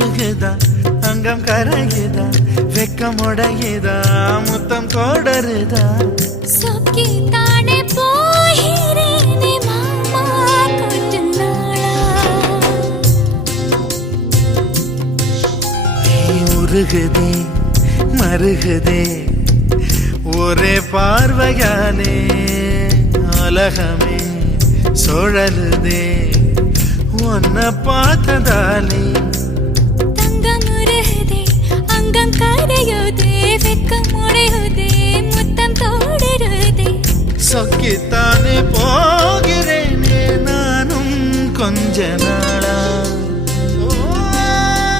உருகுதா அங்கம் கரையுதா வெக்கம் உடையுதா முத்தம் கோடருதா சொக்கி தானே போகிறேனே மாமா கொஞ்ச நாளா உருகுதே மருகுதே ஒரே பார்வையாலே உலகமே சுழலுதே உன்னை பார்த்ததாலே